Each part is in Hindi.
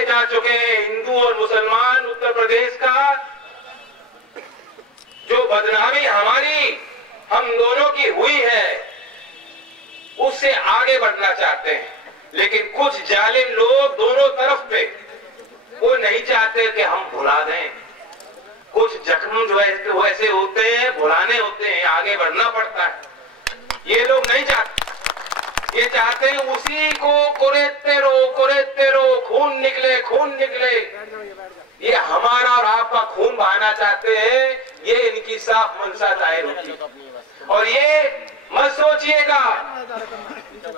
आगे जा चुके हैं। हिंदू और मुसलमान उत्तर प्रदेश का जो बदनामी हम दोनों की हुई है, उससे आगे बढ़ना चाहते हैं। लेकिन कुछ जालिम लोग दोनों तरफ पे वो नहीं चाहते कि हम भुला दें। कुछ जख्म जो ऐसे होते हैं, भुलाने होते हैं, आगे बढ़ना पड़ता है। ये लोग नहीं चाहते, ये चाहते हैं उसी को कुरेदते रहो, खून निकले। ये हमारा और आपका खून बहाना चाहते हैं, ये इनकी साफ मंशा जाहिर होती है। और ये मत सोचिएगा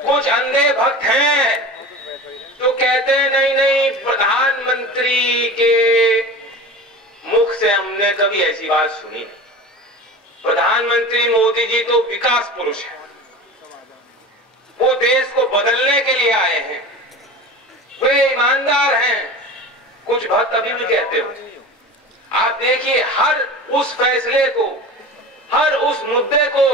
कुछ अंधे भक्त हैं तो कहते हैं नहीं, प्रधानमंत्री के मुख से हमने कभी ऐसी बात सुनी नहीं। प्रधानमंत्री मोदी जी तो विकास पुरुष हैं, वो देश को बदलने के लिए आए हैं, वे ईमानदार हैं। कुछ भक्त अभी भी कहते हो। आप देखिए हर उस फैसले को, हर उस मुद्दे को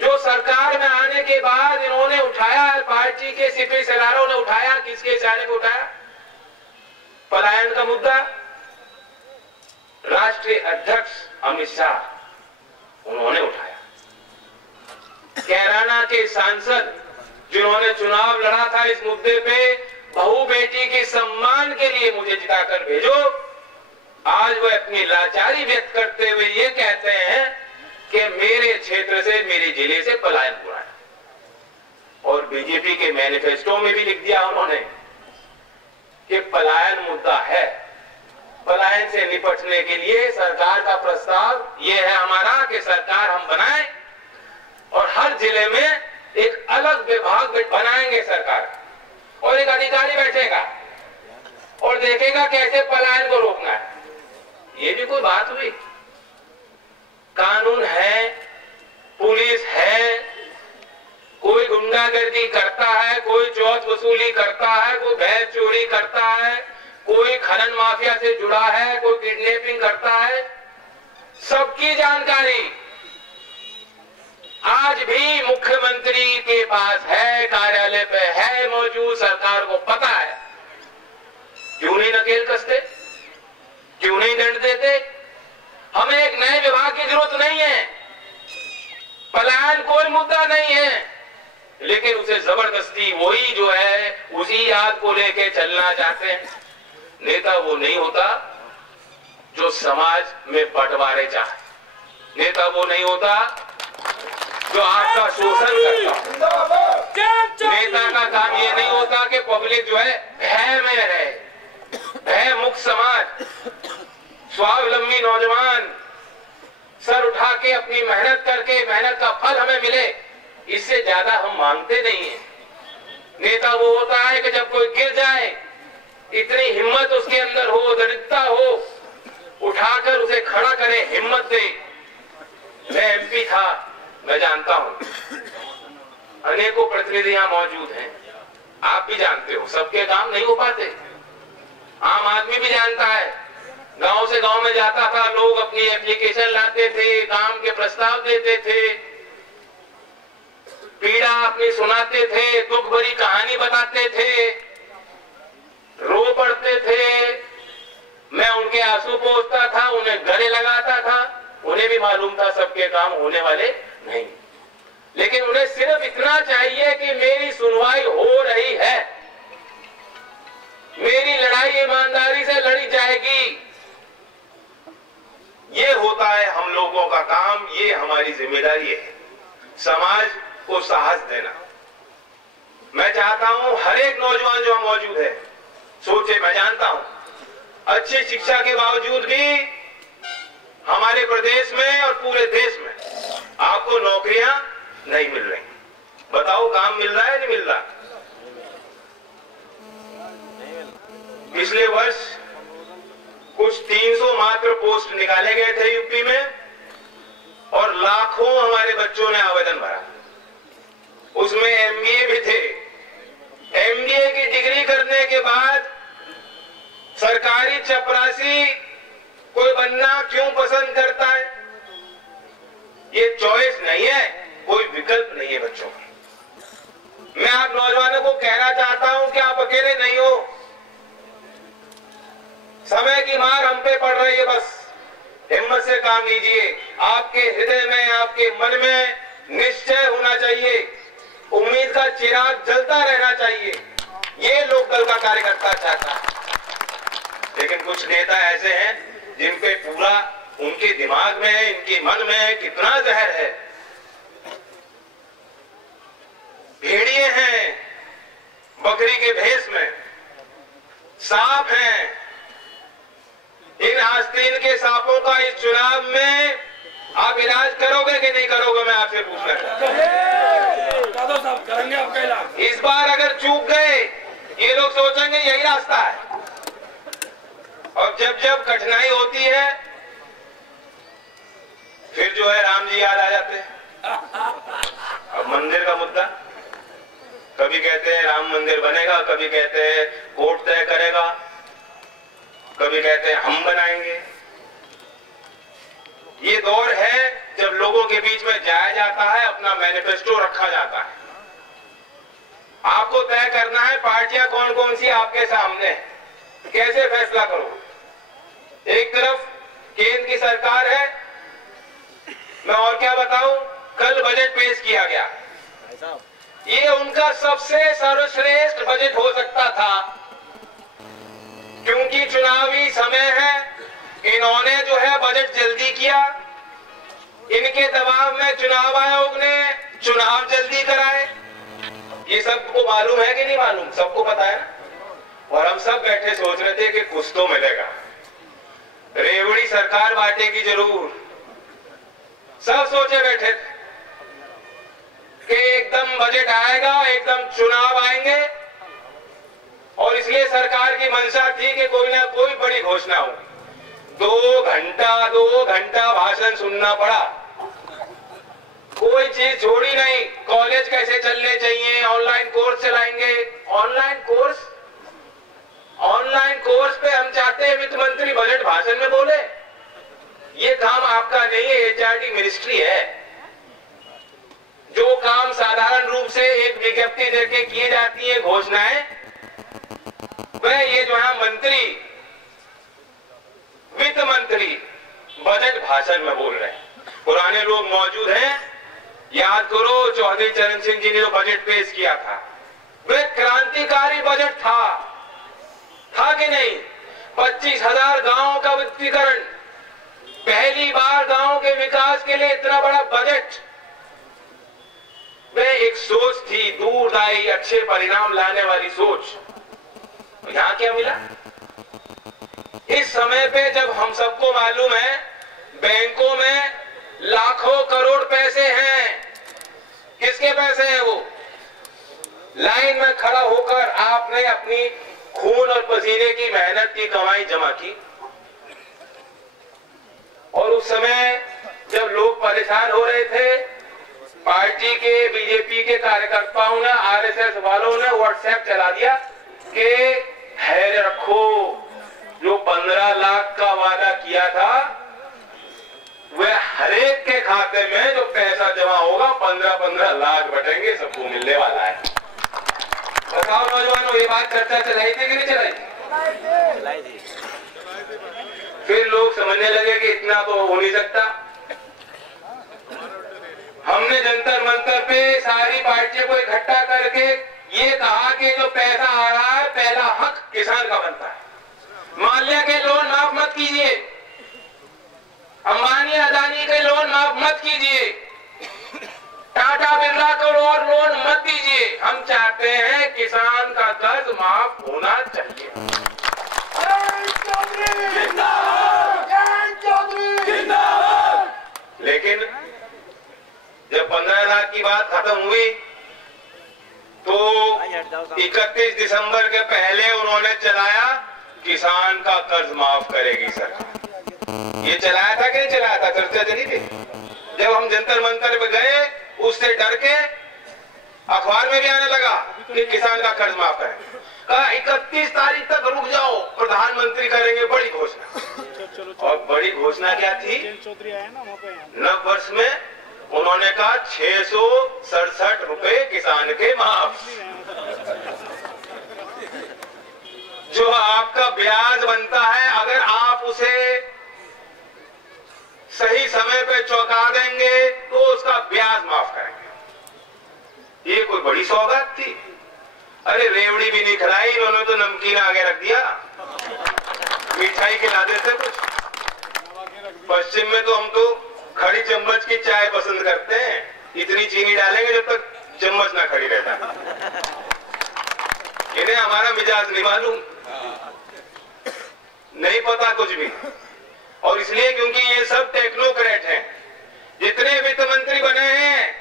जो सरकार में आने के बाद इन्होंने उठाया, पार्टी के सिपही सलारों ने उठाया, किसके इशारे पे उठाया? पलायन का मुद्दा। राष्ट्रीय अध्यक्ष अमित शाह उन्होंने उठाया। कैराना के सांसद जिन्होंने चुनाव लड़ा था इस मुद्दे पे, बहू बेटी के सम्मान के लिए मुझे जिताकर भेजो, आज वह अपनी लाचारी व्यक्त करते हुए ये कहते हैं कि मेरे क्षेत्र से, मेरे जिले से पलायन हुआ है। और बीजेपी के मैनिफेस्टो में भी लिख दिया उन्होंने कि पलायन मुद्दा है। पलायन से निपटने के लिए सरकार का प्रस्ताव ये है हमारा कि सरकार हम बनाएं और हर जिले में एक अलग विभाग बनाएंगे सरकार, और एक अधिकारी बैठेगा और देखेगा कैसे पलायन को रोकना है। ये भी कोई बात हुई? कानून है, पुलिस है, कोई गुंडागर्दी करता है, कोई चौथ वसूली करता है, कोई भैंस चोरी करता है, कोई खनन माफिया से जुड़ा है, कोई किडनैपिंग करता है, सबकी जानकारी आज भी मुख्यमंत्री के पास है, कार्यालय पे है मौजूद, सरकार को पता है। क्यों नहीं नकेल कसते, क्यों नहीं दंड देते? हमें एक नए विभाग की जरूरत नहीं है, पलायन कोई मुद्दा नहीं है, लेकिन उसे जबरदस्ती वही जो है उसी याद को लेके चलना चाहते हैं। नेता वो नहीं होता जो समाज में बंटवारे चाहे, नेता वो नहीं होता जो आपका शोषण करता। नेता का काम ये नहीं होता कि पब्लिक जो है भय में रहे, भय मुक्त समाज, स्वावलंबी नौजवान सर उठा के अपनी मेहनत करके मेहनत का फल हमें मिले, इससे ज्यादा हम मांगते नहीं है। नेता वो होता है कि जब कोई गिर जाए इतनी हिम्मत उसके अंदर हो, दृढ़ता हो, उठाकर उसे खड़ा करे, हिम्मत दे। मैं एमपी था, मैं जानता हूं, अनेकों प्रतिनिधि यहाँ मौजूद हैं, आप भी जानते हो, सबके काम नहीं हो पाते। आम आदमी भी जानता है, गांव से गांव में जाता था, लोग अपनी एप्लीकेशन लाते थे, काम के प्रस्ताव देते थे, पीड़ा अपनी सुनाते थे, दुख भरी कहानी बताते थे, रो पड़ते थे। मैं उनके आंसू पोंछता था, उन्हें गले लगाता था, उन्हें भी मालूम था सबके काम होने वाले नहीं, लेकिन उन्हें सिर्फ इतना चाहिए कि मेरी सुनवाई हो रही है, मेरी लड़ाई ईमानदारी से लड़ी जाएगी। ये होता है हम लोगों का काम, ये हमारी जिम्मेदारी है, समाज को साहस देना। मैं चाहता हूं हर एक नौजवान जो मौजूद है सोचे, मैं जानता हूं अच्छी शिक्षा के बावजूद भी हमारे प्रदेश में और पूरे देश में आपको नौकरियां नहीं मिल रही। बताओ काम मिल रहा है नहीं मिल रहा? पिछले वर्ष कुछ 300 मात्र पोस्ट निकाले गए थे यूपी में और लाखों हमारे बच्चों ने आवेदन भरा। उसमें एमबीए भी थे। एमबीए की डिग्री करने के बाद सरकारी चपरासी कोई बनना क्यों पसंद करता है? ये चॉइस नहीं है, कोई विकल्प नहीं है बच्चों का। मैं आप नौजवानों को कहना चाहता हूं कि आप अकेले नहीं हो। समय की मार हम पे पड़ रही है, बस हिम्मत से काम लीजिए। आपके हृदय में, आपके मन में निश्चय होना चाहिए, उम्मीद का चिराग जलता रहना चाहिए। ये लोकदल का कार्यकर्ता चाहता है। लेकिन कुछ नेता ऐसे हैं जिन पे पूरा उनके दिमाग में, इनके मन में कितना जहर है। भेड़िए हैं बकरी के भेष में, सांप हैं। इन आस्तीन के सांपों का इस चुनाव में आप इलाज करोगे कि नहीं करोगे, मैं आपसे पूछना चाहता हूं। इस बार अगर चूक गए, ये लोग सोचेंगे यही रास्ता है। और जब जब कठिनाई होती है फिर जो है राम जी याद आ जाते हैं। अब मंदिर का मुद्दा, कभी कहते हैं राम मंदिर बनेगा, कभी कहते हैं कोर्ट तय करेगा, कभी कहते हैं हम बनाएंगे। ये दौर है जब लोगों के बीच में जाया जाता है, अपना मैनिफेस्टो रखा जाता है। आपको तय करना है पार्टियां कौन कौन सी आपके सामने, कैसे फैसला करो। एक तरफ केंद्र की सरकार है, मैं और क्या बताऊं, कल बजट पेश किया गया। ये उनका सबसे सर्वश्रेष्ठ बजट हो सकता था, क्योंकि चुनावी समय है। इन्होंने जो है बजट जल्दी किया, इनके दबाव में चुनाव आयोग ने चुनाव जल्दी कराए। ये सबको मालूम है कि नहीं मालूम, सबको पता है ना। और हम सब बैठे सोच रहे थे कि कुछ तो मिलेगा, रेवड़ी सरकार बांटेगी जरूर। सब सोचे बैठे थे कि एकदम बजट आएगा, एकदम चुनाव आएंगे, और इसलिए सरकार की मंशा थी कि कोई ना कोई बड़ी घोषणा हो। 2 घंटा भाषण सुनना पड़ा, कोई चीज छोड़ी नहीं। कॉलेज कैसे चलने चाहिए, ऑनलाइन कोर्स चलाएंगे। ऑनलाइन कोर्स पे हम चाहते हैं वित्त मंत्री बजट भाषण में बोले। ये काम आपका नहीं है, एचआरडी मिनिस्ट्री है। जो काम साधारण रूप से एक विज्ञप्ति देके किए जाती है घोषणाएं, वह ये जो है मंत्री, वित्त मंत्री बजट भाषण में बोल रहे हैं। पुराने लोग मौजूद हैं, याद करो चौधरी चरण सिंह जी ने जो बजट पेश किया था, वह क्रांतिकारी बजट था कि नहीं। 25,000 गांवों का वित्तीकरण, पहली बार गांवों के विकास के लिए इतना बड़ा बजट। वह एक सोच थी, दूरदायी अच्छे परिणाम लाने वाली सोच। यहां क्या मिला? इस समय पे जब हम सबको मालूम है बैंकों में लाखों करोड़ पैसे हैं, किसके पैसे हैं वो? लाइन में खड़ा होकर आपने अपनी खून और पसीने की मेहनत की कमाई जमा की। और उस समय जब लोग परेशान हो रहे थे, पार्टी के, बीजेपी के कार्यकर्ताओं ने, आरएसएस वालों ने व्हाट्सएप चला दिया कि धैर्य रखो, जो 15 लाख का वादा किया था वह हरेक के खाते में जो पैसा जमा होगा 15-15 लाख बटेंगे, सबको मिलने वाला है। बताओ नौजवानों, ये बात चर्चा चलाई थी कि नहीं चलाई थी? फिर लोग समझने लगे कि इतना तो हो नहीं सकता। हमने जंतर मंतर पे सारी पार्टियों को इकट्ठा करके ये कहा कि जो पैसा आ रहा है पहला हक किसान का बनता है। माल्या के लोन माफ मत कीजिए, अंबानी अदानी के लोन माफ मत कीजिए, टाटा बिरला को और लोन मत दीजिए। हम चाहते हैं किसान का कर्ज माफ होना चाहिए। लेकिन जब 15 लाख की बात खत्म हुई तो 31 दिसंबर के पहले उन्होंने चलाया किसान का कर्ज माफ करेगी सरकार। ये चलाया था कि नहीं चलाया था? चर्चा चली थी। जब हम जंतर मंतर पे गए, उससे डर के अखबार में भी आने लगा कि किसान का कर्ज माफ करें। कहा 31 तारीख तक रुक जाओ, प्रधानमंत्री करेंगे बड़ी घोषणा। और बड़ी घोषणा क्या थी? नव वर्ष में उन्होंने कहा 667 रुपए किसान के माफ। जो आपका ब्याज बनता है, अगर आप उसे सही समय पे चौंका देंगे तो उसका ब्याज माफ करेंगे। ये कोई बड़ी सौगात थी? अरे रेवड़ी भी नहीं खिलाई इन्होंने तो नमकीन आगे रख दिया, मिठाई खिला देते कुछ। पश्चिम में तो हम तो खड़ी चम्मच की चाय पसंद करते हैं, इतनी चीनी डालेंगे जब तक चम्मच ना खड़ी रहता। इन्हें हमारा मिजाज नहीं मालूम, नहीं पता कुछ भी। और इसलिए क्योंकि ये सब टेक्नोक्रेट हैं। जितने वित्त मंत्री बने हैं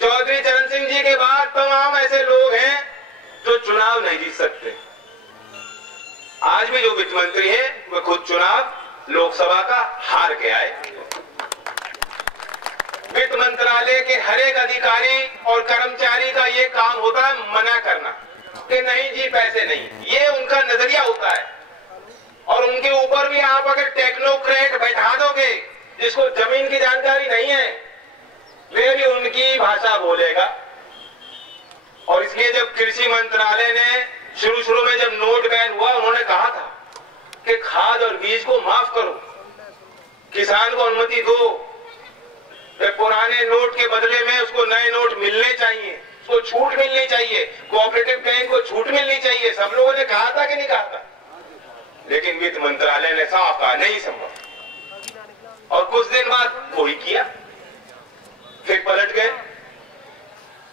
चौधरी चरण सिंह जी के बाद, तमाम ऐसे लोग हैं जो चुनाव नहीं जीत सकते। आज भी जो वित्त मंत्री है वह खुद चुनाव लोकसभा का हार के आए। वित्त मंत्रालय के हर एक अधिकारी और कर्मचारी का ये काम होता है मना करना कि नहीं जी पैसे नहीं, ये उनका नजरिया होता है। और उनके ऊपर भी आप अगर टेक्नोक्रेट बैठा दोगे जिसको जमीन की जानकारी नहीं है, वे भी उनकी भाषा बोलेगा। और इसलिए जब कृषि मंत्रालय ने शुरू में जब नोट बैन हुआ, उन्होंने कहा था कि खाद और बीज को माफ करो, किसान को अनुमति दो, पुराने नोट के बदले में उसको नए नोट मिलने चाहिए, उसको छूट मिलनी चाहिए, कोऑपरेटिव बैंक को छूट मिलनी चाहिए। सब लोगों ने कहा था कि नहीं कहा था? लेकिन वित्त मंत्रालय ने साफ कहा नहीं संभव। और कुछ दिन बाद वही किया, फिर पलट गए।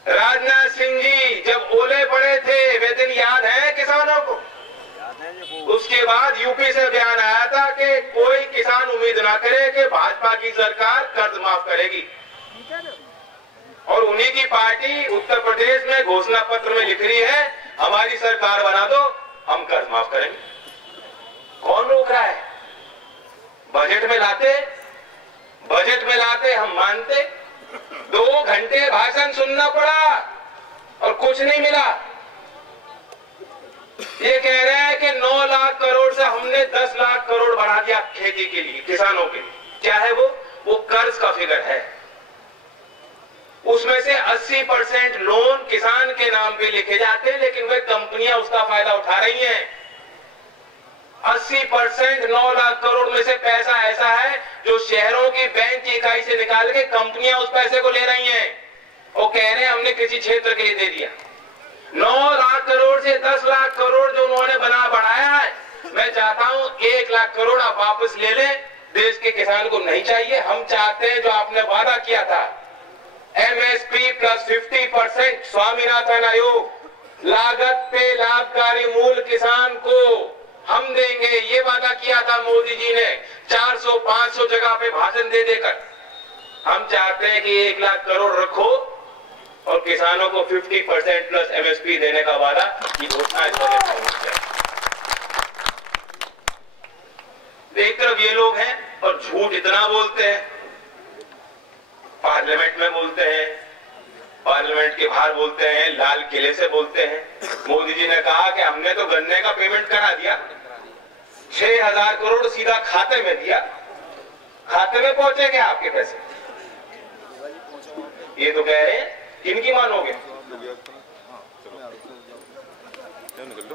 राजनाथ सिंह जी जब ओले पड़े थे वे दिन याद है किसानों को? उसके बाद यूपी से बयान आया था कि कोई किसान उम्मीद ना करे कि भाजपा की सरकार कर्ज माफ करेगी। और उन्हीं की पार्टी उत्तर प्रदेश में घोषणा पत्र में लिख रही है हमारी सरकार बना दो, हम कर्ज माफ करेंगे। कौन रोक रहा है? बजट में लाते हम मानते। 2 घंटे भाषण सुनना पड़ा और कुछ नहीं मिला। ये कह रहे हैं कि 9 लाख करोड़ से हमने 10 लाख करोड़ बढ़ा दिया खेती के लिए, किसानों के लिए। क्या है वो कर्ज का फिगर है। उसमें से 80% लोन किसान के नाम पे लिखे जाते हैं, लेकिन वे कंपनियां उसका फायदा उठा रही हैं। 80% 9 लाख करोड़ में से पैसा ऐसा है जो शहरों की बैंक की इकाई से निकाल के कंपनियां उस पैसे को ले रही हैं और कह रहे हैं हमने कृषि क्षेत्र के लिए दे दिया। 9 लाख करोड़ से 10 लाख करोड़ जो उन्होंने बढ़ाया है, मैं चाहता हूं 1 लाख करोड़ आप वापस ले लें। देश के किसान को नहीं चाहिए। हम चाहते हैं जो आपने वादा किया था MSP प्लस 50%, स्वामीनाथन आयोग, लागत पे लाभकारी मूल्य किसान को हम देंगे, ये वादा किया था मोदी जी ने 400-500 जगह पे भाषण दे देकर। हम चाहते हैं कि 1 लाख करोड़ रखो और किसानों को 50% प्लस MSP देने का वादा की घोषणा इस बजट में होनी चाहिए। एक तरफ ये लोग हैं और झूठ इतना बोलते हैं, पार्लियामेंट में बोलते हैं, पार्लियामेंट के बाहर बोलते हैं, लाल किले से बोलते हैं। मोदी जी ने कहा कि हमने तो गन्ने का पेमेंट करा दिया, 6000 करोड़ सीधा खाते में दिया। खाते में पहुंचे क्या आपके पैसे? ये तो कह रहे हैं किनकी मानोगे?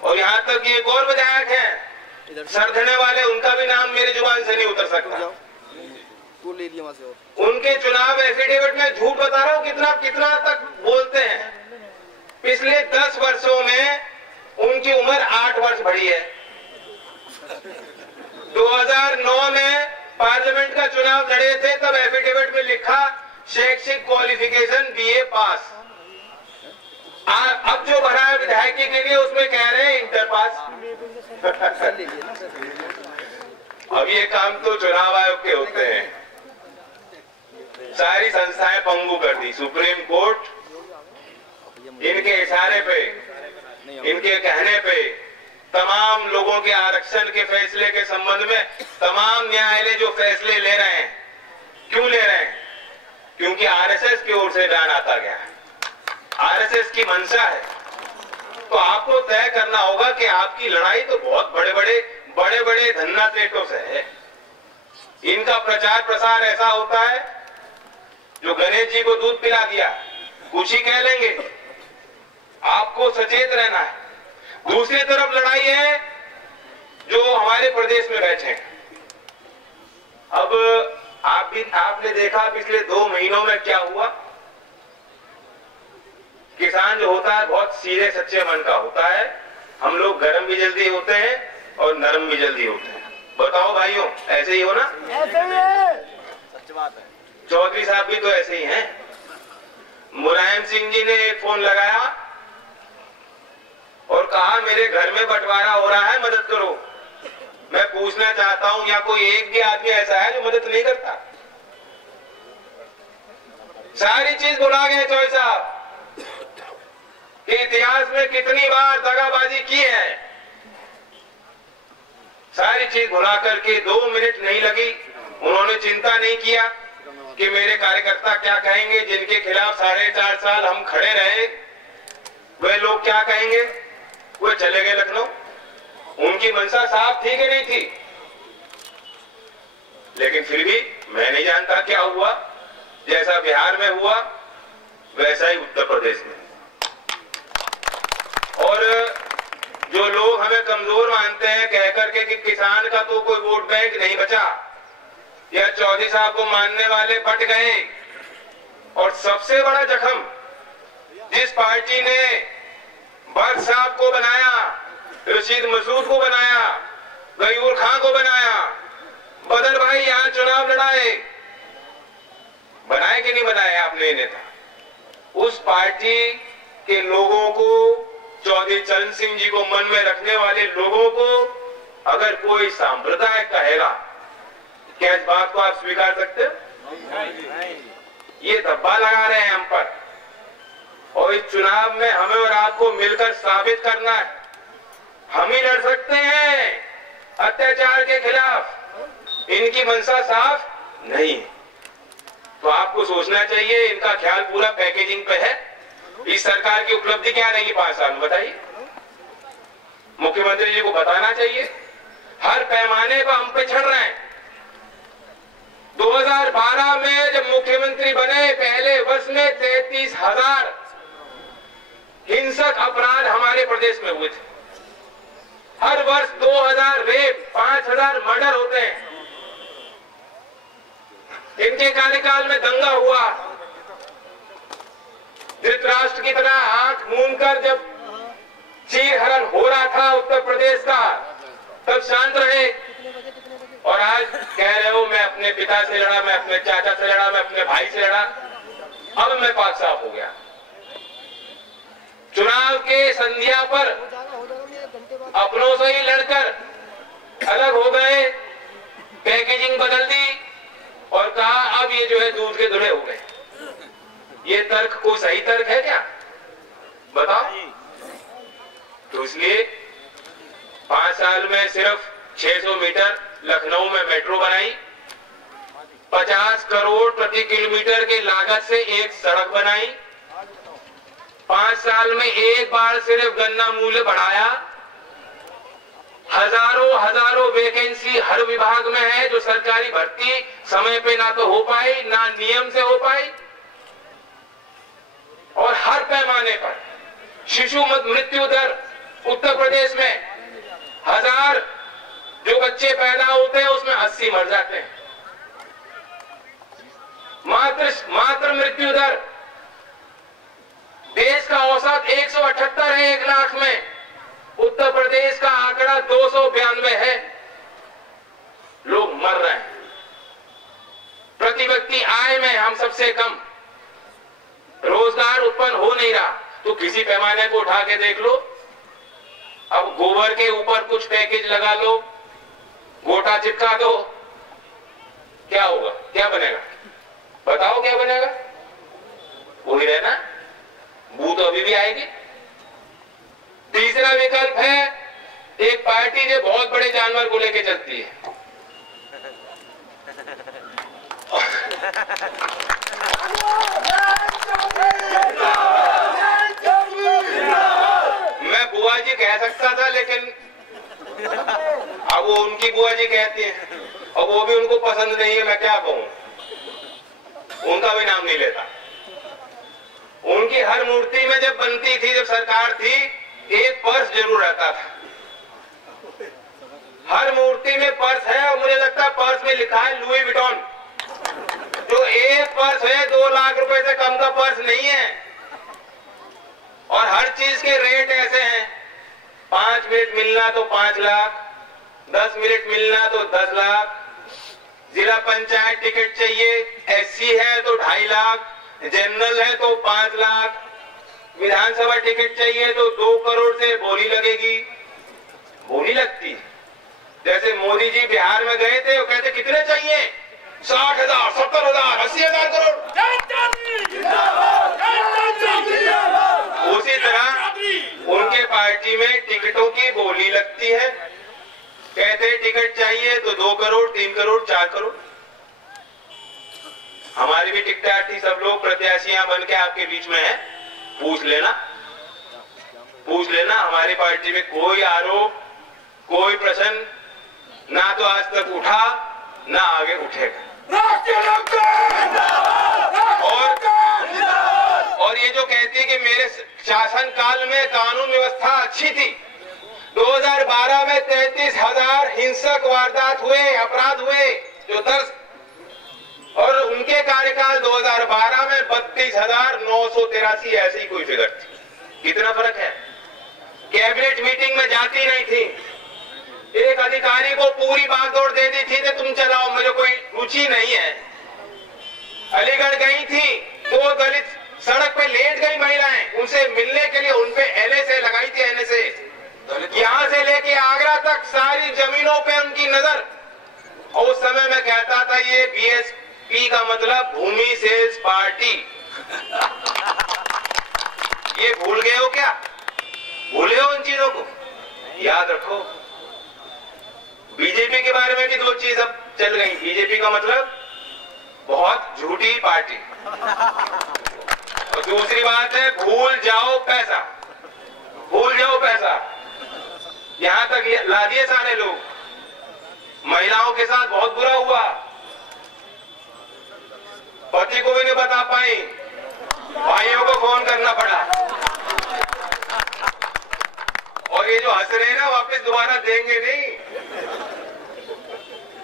और यहाँ तक एक और विधायक हैं सरधने वाले, उनका भी नाम मेरी जुबान से नहीं उतर सकता। उनके चुनाव एफिडेविट में झूठ बता रहा हूं कितना तक बोलते हैं। पिछले 10 वर्षों में उनकी उम्र 8 वर्ष बढ़ी है। 2009 में पार्लियामेंट का चुनाव लड़े थे, तब एफिडेविट में लिखा शैक्षिक क्वालिफिकेशन BA पास। अब जो भरा है विधायकी के लिए उसमें कह रहे हैं इंटर पास। अब ये काम तो चुनाव आयोग के होते हैं। सारी संस्थाएं पंगु कर दी। सुप्रीम कोर्ट इनके इशारे पे, इनके कहने पे तमाम लोगों के आरक्षण के फैसले के संबंध में तमाम न्यायालय जो फैसले ले रहे हैं, क्यों ले रहे हैं? क्योंकि RSS की ओर से बयान आता गया है, RSS की मंशा है। तो आपको तय करना होगा कि आपकी लड़ाई तो बहुत बड़े बड़े धन्ना पेटों से है। इनका प्रचार प्रसार ऐसा होता है जो गणेश जी को दूध पिला दिया, कुछ ही कह लेंगे। आपको सचेत रहना है। दूसरी तरफ लड़ाई है हमारे प्रदेश में बैठे हैं। अब आपने देखा पिछले 2 महीनों में क्या हुआ। किसान जो होता है बहुत सीधे सच्चे मन का होता है। हम लोग गर्म भी जल्दी होते हैं और नरम भी जल्दी होते हैं। बताओ भाइयों, ऐसे ही हो ना? ऐसे ही है, सच बात है। चौधरी साहब भी तो ऐसे ही हैं। मुलायम सिंह जी ने एक फोन लगाया और कहा मेरे घर में बंटवारा हो रहा है, मदद करो। मैं पूछना चाहता हूं, या कोई एक भी आदमी ऐसा है जो मदद नहीं करता? सारी चीज भुला गए चौधरी साहब कि इतिहास में कितनी बार दगाबाजी की है। सारी चीज भुला करके 2 मिनट नहीं लगी, उन्होंने चिंता नहीं किया कि मेरे कार्यकर्ता क्या कहेंगे, जिनके खिलाफ 4.5 साल हम खड़े रहे, वे लोग क्या कहेंगे। वे चले गए लखनऊ। उनकी मंशा साफ थी कि नहीं थी? लेकिन फिर भी मैं नहीं जानता क्या हुआ। जैसा बिहार में हुआ वैसा ही उत्तर प्रदेश में। और जो लोग हमें कमजोर मानते हैं कह करके कि किसान का तो कोई वोट बैंक नहीं बचा, या चौधरी साहब को मानने वाले बट गए। और सबसे बड़ा जख्म जिस पार्टी ने बर्द साहब को बनाया, रशीद मसूद को बनाया, गयूर खान को बनाया, बदर भाई यहां चुनाव लड़ाए, बनाए कि नहीं बनाए आपने नेता? उस पार्टी के लोगों को, चौधरी चरण सिंह जी को मन में रखने वाले लोगों को अगर कोई सांप्रदायिक कहेगा, क्या इस बात को आप स्वीकार सकते हो? ये धब्बा लगा रहे हैं हम पर। और इस चुनाव में हमें और आपको मिलकर साबित करना है हम ही लड़ सकते हैं अत्याचार के खिलाफ। इनकी मंशा साफ नहीं। तो आपको सोचना चाहिए, इनका ख्याल पूरा पैकेजिंग पे है। इस सरकार की उपलब्धि क्या रहेगी 5 साल में, बताइए। मुख्यमंत्री जी को बताना चाहिए। हर पैमाने पर हम पे चढ़ रहे हैं। 2012 में जब मुख्यमंत्री बने, पहले वर्ष में 33,000 हिंसक अपराध हमारे प्रदेश में हुए थे। हर वर्ष 2,000 रेप, 5,000 मर्डर होते हैं। इनके कार्यकाल में दंगा हुआ। धृतराष्ट्र की तरह आंख मूंद कर जब चीरहरण हो रहा था उत्तर प्रदेश का, तब शांत रहे। और आज कह रहे हो मैं अपने पिता से लड़ा, मैं अपने चाचा से लड़ा, मैं अपने भाई से लड़ा, अब मैं पाक साफ हो गया। चुनाव के संध्या पर अपनों से ही लड़कर अलग हो गए, पैकेजिंग बदल दी और कहा अब ये जो है दूध के धुले हो गए। ये तर्क कोई सही तर्क है क्या? बताओ। तो इसलिए 5 साल में सिर्फ 600 मीटर लखनऊ में मेट्रो बनाई, 50 करोड़ प्रति किलोमीटर की लागत से एक सड़क बनाई, 5 साल में एक बार सिर्फ गन्ना मूल्य बढ़ाया, हजारों वैकेंसी हर विभाग में है जो सरकारी भर्ती समय पे ना तो हो पाई, ना नियम से हो पाई। और हर पैमाने पर शिशु मृत्यु दर उत्तर प्रदेश में 1000 जो बच्चे पैदा होते हैं उसमें 80 मर जाते हैं। मात्र मृत्यु दर देश का औसत 178 है 1 लाख में, उत्तर प्रदेश का आंकड़ा 292 है। लोग मर रहे हैं। प्रति व्यक्ति आय में हम सबसे कम, रोजगार उत्पन्न हो नहीं रहा। तो किसी पैमाने को उठा के देख लो। अब गोबर के ऊपर कुछ पैकेज लगा लो, गोटा चिपका दो, क्या होगा? क्या बनेगा? बताओ क्या बनेगा? वही रहना, बू तो अभी भी आएगी। तीसरा विकल्प है एक पार्टी जो बहुत बड़े जानवर को लेके चलती है। मैं बुआ जी कह सकता था, लेकिन अब वो उनकी बुआ जी कहती है और वो भी उनको पसंद नहीं है। मैं क्या कहूं, उनका भी नाम नहीं लेता। उनकी हर मूर्ति में जब बनती थी, जब सरकार थी, एक पर्स जरूर रहता था। हर मूर्ति में पर्स है और मुझे लगता है पर्स में लिखा है लुई विटॉन। जो एक पर्स है 2 लाख रुपए से कम का पर्स नहीं है। और हर चीज के रेट ऐसे हैं, 5 मिनट मिलना तो 5 लाख, 10 मिनट मिलना तो 10 लाख, जिला पंचायत टिकट चाहिए, एससी है तो 2.5 लाख, जनरल है तो 5 लाख, विधानसभा टिकट चाहिए तो 2 करोड़ से बोली लगेगी। बोली लगती है। जैसे मोदी जी बिहार में गए थे, वो कहते कितने चाहिए, 60,000, 70,000, 80,000 करोड़। उसी तरह उनके पार्टी में टिकटों की बोली लगती है। कहते टिकट चाहिए तो 2 करोड़, 3 करोड़, 4 करोड़। हमारी भी टिकट थी, सब लोग प्रत्याशियां बन के आपके बीच में है, पूछ लेना, पूछ लेना। हमारी पार्टी में कोई आरोप, कोई प्रश्न ना तो आज तक उठा ना आगे उठेगा। और ये जो कहती है कि मेरे शासन काल में कानून व्यवस्था अच्छी थी, 2012 में 33,000 हिंसक वारदात हुए, अपराध हुए जो दर्ज, और उनके कार्यकाल 2012 में 32,983 ऐसी कोई फिगर थी। कितना फर्क है। कैबिनेट मीटिंग में जाती नहीं थी, एक अधिकारी को पूरी बागडोर दे दी थी कि तुम चलाओ, मुझे कोई रुचि नहीं है। अलीगढ़ गई थी, 2 दलित सड़क पे लेट गई महिलाएं, उनसे मिलने के लिए उनपे एनएसए लगाई थी, एनएसए। यहां से लेके आगरा तक सारी जमीनों पे उनकी नजर। और उस समय मैं कहता था ये बीएसपी का मतलब भूमि सेल्स पार्टी। ये भूल गए हो क्या? भूले हो उन चीजों को? याद रखो। बीजेपी के बारे में भी 2 चीज अब चल गई। बीजेपी का मतलब बहुत झूठी पार्टी, और दूसरी बात है भूल जाओ पैसा, भूल जाओ पैसा। यहां तक ला दिए सारे लोग। महिलाओं के साथ बहुत बुरा हुआ, पति को भी नहीं बता पाई, भाइयों को फोन करना पड़ा। और ये जो हंस रहे हैं ना, वापस दोबारा देंगे नहीं,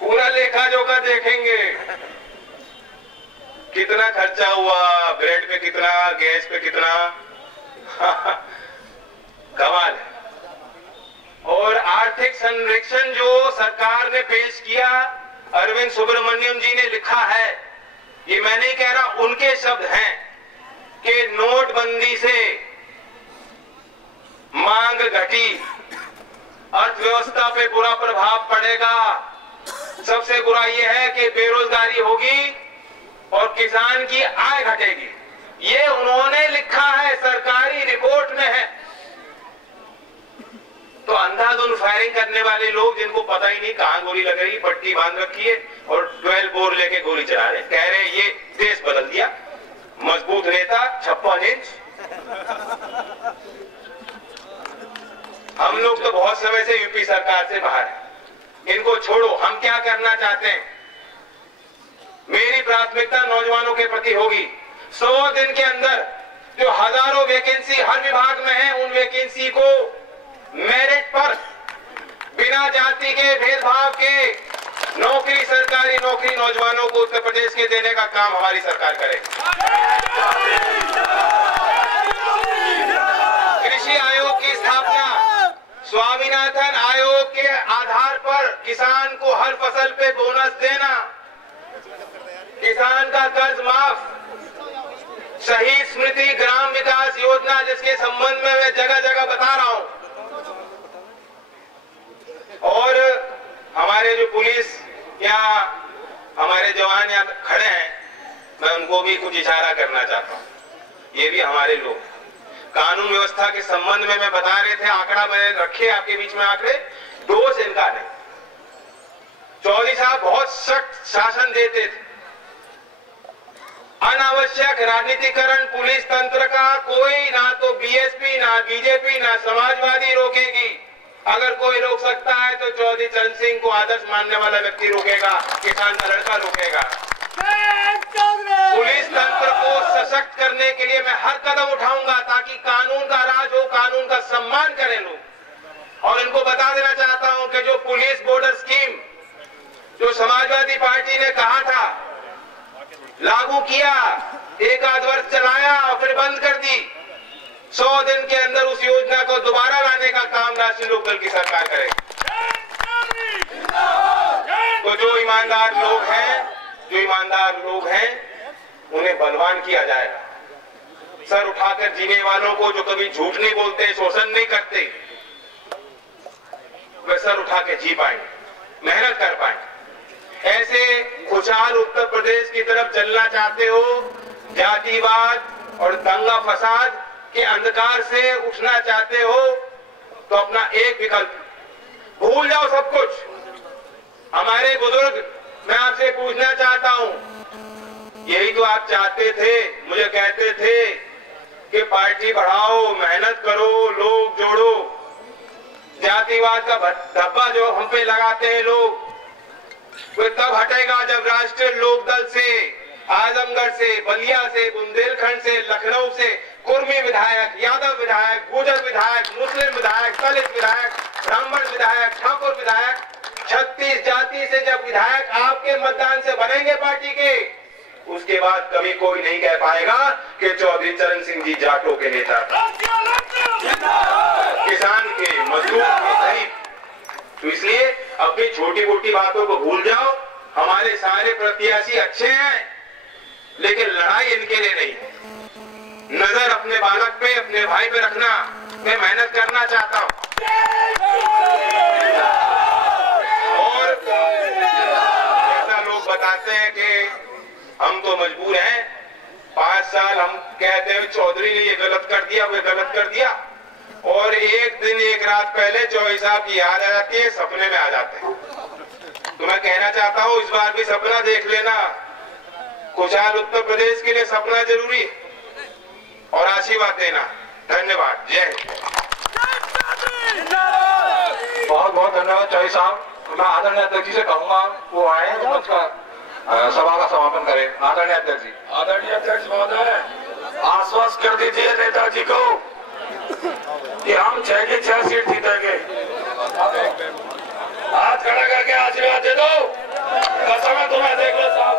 पूरा लेखा जोखा देखेंगे। कितना खर्चा हुआ, ब्रेड पे कितना, गैस पे कितना, कमाल है। और आर्थिक संरक्षण जो सरकार ने पेश किया, अरविंद सुब्रमण्यम जी ने लिखा है, ये मैं नहीं कह रहा, उनके शब्द हैं कि नोटबंदी से मांग घटी, अर्थव्यवस्था पे बुरा प्रभाव पड़ेगा, सबसे बुरा यह है कि बेरोजगारी होगी और किसान की आय घटेगी। ये उन्होंने लिखा है, सरकारी रिपोर्ट में है। तो अंधाधुंध फायरिंग करने वाले लोग, जिनको पता ही नहीं कहां गोली लग रही, पट्टी बांध रखी है और 12 बोर लेके गोली चला रहे, कह रहे ये देश बदल दिया, मजबूत नेता, 56 इंच। हम लोग तो बहुत समय से यूपी सरकार से बाहर है, इनको छोड़ो। हम क्या करना चाहते हैं? मेरी प्राथमिकता नौजवानों के प्रति होगी। 100 दिन के अंदर जो हजारों वैकेंसी हर विभाग में है, उन वैकेंसी को मेरिट पर, बिना जाति के भेदभाव के नौकरी, सरकारी नौकरी नौजवानों को उत्तर प्रदेश के देने का काम हमारी सरकार करे। कृषि आयोग की स्थापना, स्वामीनाथन आयोग के आधार पर किसान को हर फसल पे बोनस देना, किसान का कर्ज माफ, शहीद स्मृति ग्राम विकास योजना जिसके संबंध में मैं जगह जगह बता रहा हूं। और हमारे जो पुलिस या हमारे जवान यहाँ खड़े हैं, मैं उनको भी कुछ इशारा करना चाहता हूं। ये भी हमारे लोग कानून व्यवस्था के संबंध में मैं बता रहे थे, आंकड़ा मैंने रखे आपके बीच में, आंकड़े दोष इनका नहीं। चौधरी साहब बहुत सख्त शासन देते थे, अनावश्यक राजनीतिकरण पुलिस तंत्र का कोई, ना तो बीएसपी, ना बीजेपी, ना समाजवादी रोकेगी। अगर कोई रोक सकता है तो चौधरी चरण सिंह को आदर्श मानने वाला व्यक्ति रोकेगा, किसान का लड़का रोकेगा। पुलिस तंत्र को सशक्त करने के लिए मैं हर कदम उठाऊंगा ताकि कानून का राज हो, कानून का सम्मान करें लोग। और इनको बता देना चाहता हूं कि जो पुलिस बोर्ड जी ने कहा था, लागू किया, एक आध वर्ष चलाया और फिर बंद कर दी। 100 दिन के अंदर उस योजना को दोबारा लाने का काम राष्ट्रीय लोकदल की सरकार करेगी। तो जो ईमानदार लोग हैं उन्हें बलवान किया जाएगा। सर उठाकर जीने वालों को, जो कभी झूठ नहीं बोलते, शोषण नहीं करते, वे सर उठा के जी पाएंगे, मेहनत कर पाएंगे। ऐसे खुशहाल उत्तर प्रदेश की तरफ चलना चाहते हो, जातिवाद और दंगा फसाद के अंधकार से उठना चाहते हो, तो अपना एक विकल्प, भूल जाओ सब कुछ। हमारे बुजुर्ग, मैं आपसे पूछना चाहता हूं, यही तो आप चाहते थे, मुझे कहते थे कि पार्टी बढ़ाओ, मेहनत करो, लोग जोड़ो। जातिवाद का धब्बा जो हम पे लगाते हैं लोग, वो तब हटेगा जब राष्ट्रीय लोकदल से, आजमगढ़ से, बलिया से, बुंदेलखंड से, लखनऊ से कुर्मी विधायक, यादव विधायक, गुर्जर विधायक, मुस्लिम विधायक, दलित विधायक, ब्राह्मण विधायक, ठाकुर विधायक, 36 जाति से जब विधायक आपके मतदान से बनेंगे पार्टी के, उसके बाद कभी कोई नहीं कह पाएगा कि चौधरी चरण सिंह जी जाटों के नेता, किसान के, मजदूर के, गरीब। तो इसलिए अपनी छोटी मोटी बातों को भूल जाओ। हमारे सारे प्रत्याशी अच्छे हैं, लेकिन लड़ाई इनके लिए नहीं। नजर अपने बालक पे, अपने भाई पे रखना। मैं मेहनत करना चाहता हूं और ऐसा लोग बताते हैं कि हम तो मजबूर हैं, 5 साल हम कहते हैं चौधरी ने ये गलत कर दिया, वो गलत कर दिया, और एक दिन एक रात पहले चौधरी साहब की याद आ जाती है, सपने में आ जाते हैं। तो मैं कहना चाहता हूं, इस बार भी सपना देख लेना। खुशहाल उत्तर प्रदेश के लिए सपना जरूरी है और आशीर्वाद देना। धन्यवाद। जय हिंद। बहुत बहुत धन्यवाद चौधरी साहब। मैं आदरणीय अध्यक्ष जी से कहूंगा वो आए मंच का सभा का समापन करें। आदरणीय अध्यक्ष जी। आदरणीय अध्यक्ष महोदय, आश्वस्त कर दीजिए नेताजी को कि हम 6 की 6 सीट जीतेंगे। हाथ खड़ा करके आशीर्वाद दे दो। कसम है तुम्हें, देख लो साहब,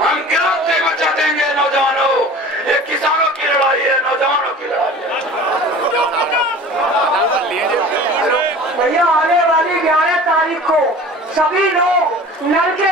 हम क्रांति मचा देंगे नौजवानों। ये किसानों की लड़ाई है, नौजवानों की लड़ाई है। भैया आने वाली 11 तारीख को सभी लोग नल के